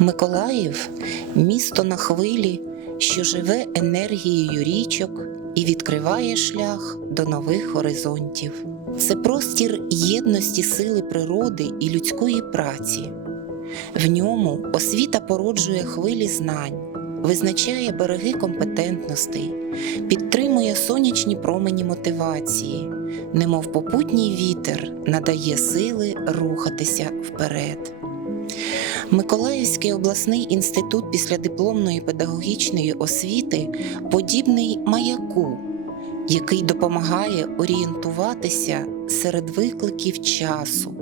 Миколаїв місто на хвилі, що живе енергією річок і відкриває шлях до нових горизонтів. Це простір єдності сили природи і людської праці. В ньому освіта породжує хвилі знань, визначає береги компетентностей, підтримує сонячні промені мотивації, немов попутній вітер надає сили рухатися вперед. Миколаївський обласний інститут післядипломної педагогічної освіти подібний маяку, який допомагає орієнтуватися серед викликів часу,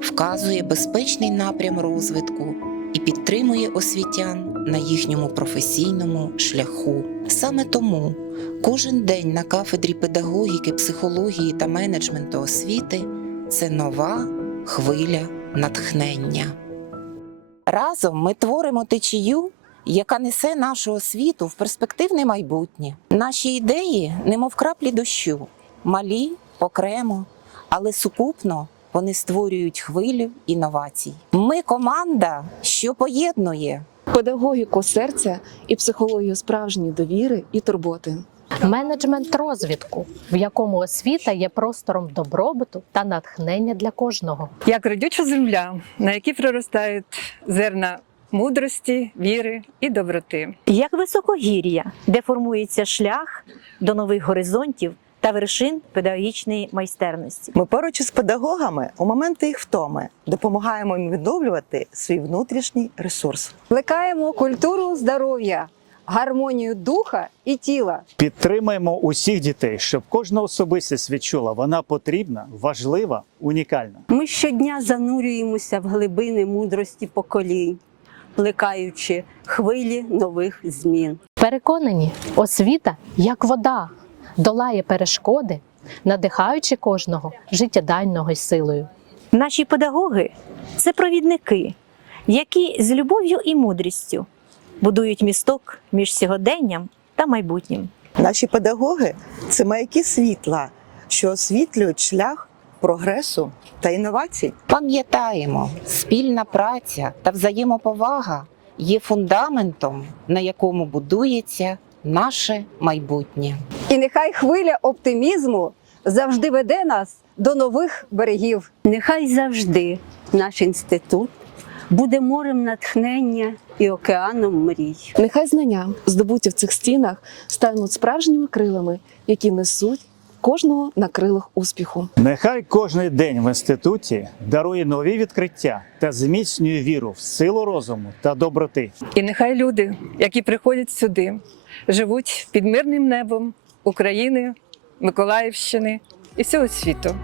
вказує безпечний напрям розвитку і підтримує освітян на їхньому професійному шляху. Саме тому кожен день на кафедрі педагогіки, психології та менеджменту освіти це нова хвиля натхнення. Разом ми творимо течію, яка несе нашу освіту в перспективне майбутнє. Наші ідеї, немов краплі дощу, малі, окремо, але сукупно вони створюють хвилю інновацій. Ми команда, що поєднує. педагогіку серця і психологію справжньої довіри і турботи. Менеджмент розвитку, в якому освіта є простором добробуту та натхнення для кожного. як родюча земля, на якій проростають зерна мудрості, віри і доброти. як високогір'я, де формується шлях до нових горизонтів та вершин педагогічної майстерності. Ми поруч із педагогами у моменти їх втоми допомагаємо їм відновлювати свій внутрішній ресурс. Плекаємо культуру здоров'я, гармонію духа і тіла. Підтримаємо усіх дітей, щоб кожна особистість відчула, вона потрібна, важлива, унікальна. Ми щодня занурюємося в глибини мудрості поколінь, плекаючи хвилі нових змін. Переконані, освіта як вода долає перешкоди, надихаючи кожного життєдайною силою. Наші педагоги це провідники, які з любов'ю і мудрістю будують місток між сьогоденням та майбутнім. Наші педагоги це маяки світла, що освітлюють шлях прогресу та інновацій. Пам'ятаємо, спільна праця та взаємоповага є фундаментом, на якому будується наше майбутнє. І нехай хвиля оптимізму завжди веде нас до нових берегів. Нехай завжди наш інститут буде морем натхнення і океаном мрій. Нехай знання, здобуті в цих стінах, стануть справжніми крилами, які несуть кожного на крилах успіху. Нехай кожний день в інституті дарує нові відкриття та зміцнює віру в силу розуму та доброти. І нехай люди, які приходять сюди, живуть під мирним небом України, Миколаївщини і всього світу.